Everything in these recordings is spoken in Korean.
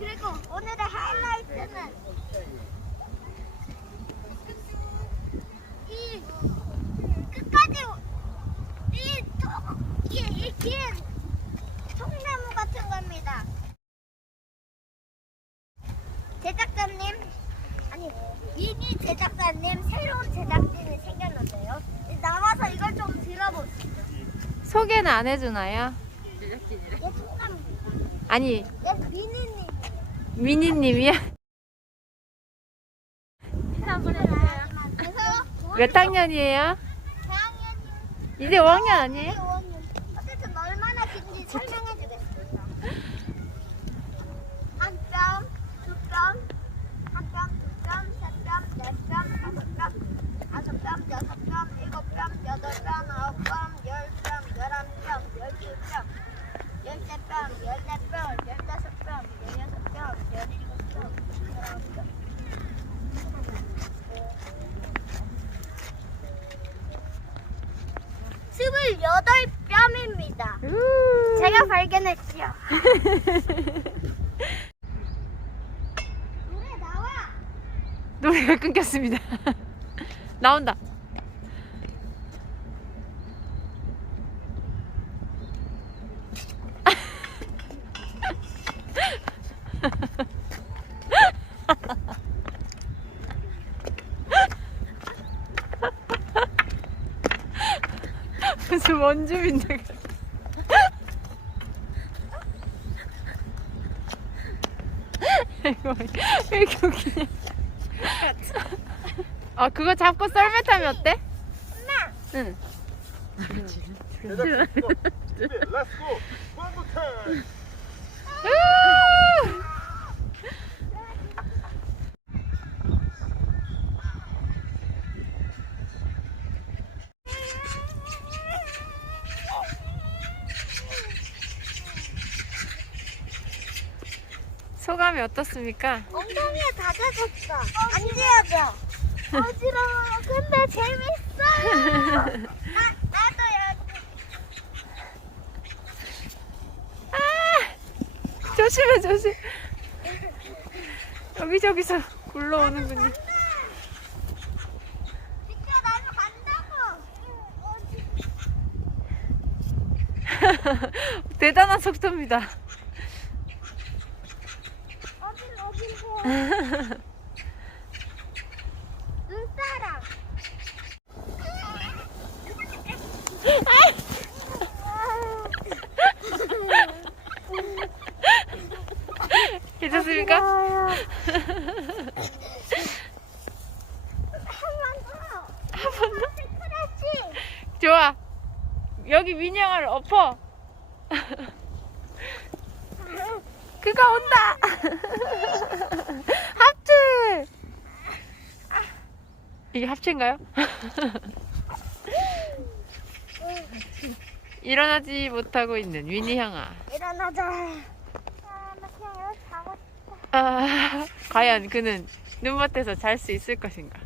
그리고 오늘의 하이라이트는 이 끝까지 이이긴 통나무 같은 겁니다. 제작자님 아니 이미 제작자님 새로운 제작진이 생겼는데요. 나와서 이걸 좀 들어보시죠. 소개는 안 해주나요? 얘 통나무. 아니 얘 미니님. 미니님이야? 몇 학년이에요? 4학년이 이제 5학년 아니에요? 28뺨입니다. 음. 제가 발견했지요. 노래 나와! 노래가 끊겼습니다. 나온다. 원주민들 같아. 이거 왜 이렇게 웃기냐. 아 그거 잡고 썰매 타면 어때? 응. Let's go. One more time. 소감이 어떻습니까? 엉덩이에 다 젖었어. 앉아야죠. 어지러워. 근데 재밌어요. 나, 나도. 아! 조심해 조심. 여기저기서 굴러오는군요. 진짜 나도 간다고. 대단한 속도입니다. 눈사람. 괜찮습니까? 한번 더. 좋아. 여기 민영을 엎어. 그가 온다. 합체. 이게 합체인가요? 일어나지 못하고 있는 위니 형아. 일어나자. 아, 나 그냥 여기 자고 싶다. 아, 과연 그는 눈밭에서 잘 수 있을 것인가?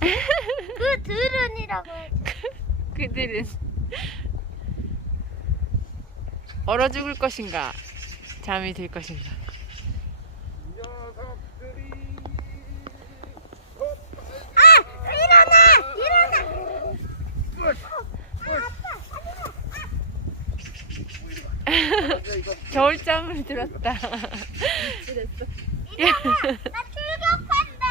그 들은이라고 해줘. 그들은 얼어 죽을 것인가? 잠이 들? 녀석들이 아! 일어나! 일어나! 겨울잠을 들었다. 일어나! 나 출격한다!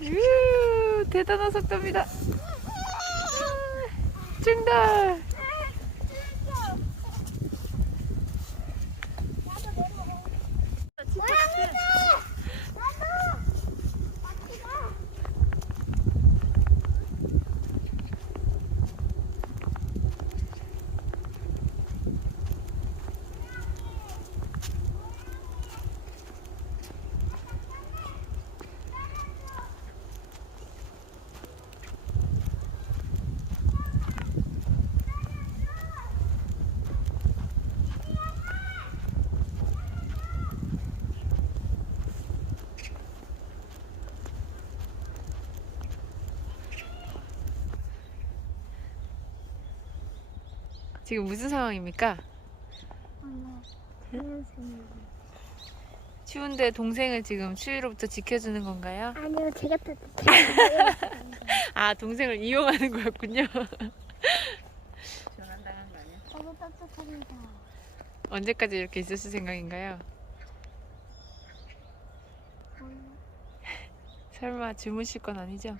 우, 대단한 속도입니다. 중단. 지금 무슨 상황입니까? 추운데 동생을 지금 추위로부터 지켜주는 건가요? 아니요, 제가 따뜻해요. 아, 동생을 이용하는 거였군요. 저도 따뜻합니다. 언제까지 이렇게 있으실 생각인가요? 설마 주무실 건 아니죠?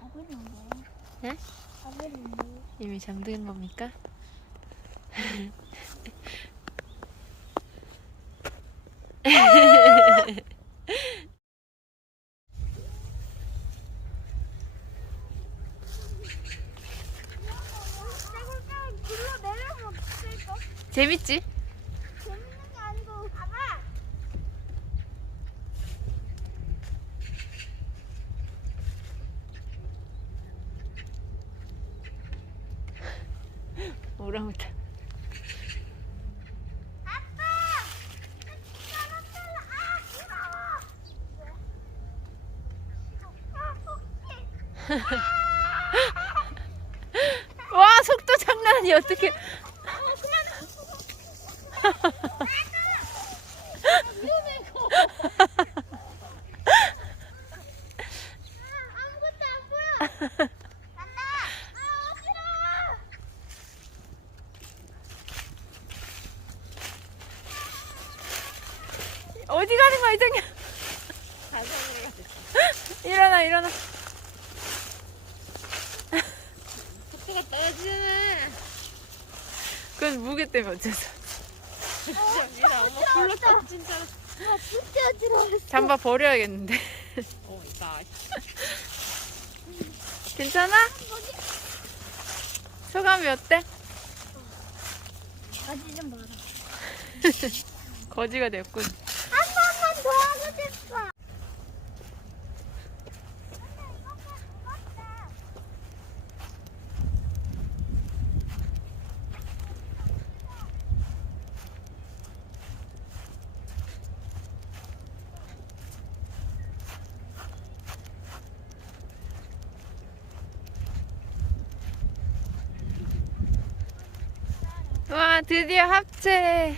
아버리인데. 네? 아버리인데. 이미 잠든 겁니까? 재밌지? 재밌는 게 아니고 봐봐. 오랑우탄. 떨어뜨려. 아. 아. 와, 속도 장난 아니 어떻게? 아무것도 안 보여. 간다. 아, 싫어. 어디 가는 거야, 이정현? 일어나, 일어나. 속도가 떨어지잖아. 그건 무게 때문에 어째서. 진짜 미라 엄마 불렀다 진짜. 아, 진짜 어지러웠어. 잠바 버려야겠는데. 어 있다. 괜찮아? 소감이 어때? 바지 좀 봐라. 거지가 됐군. 한 번만 더 하고 싶어. 와, 드디어 합체.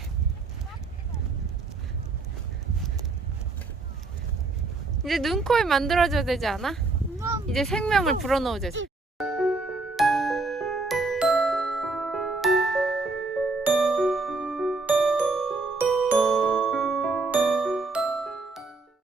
이제 눈, 코, 입 만들어줘야 되지 않아? 이제 생명을 불어넣어줘야지.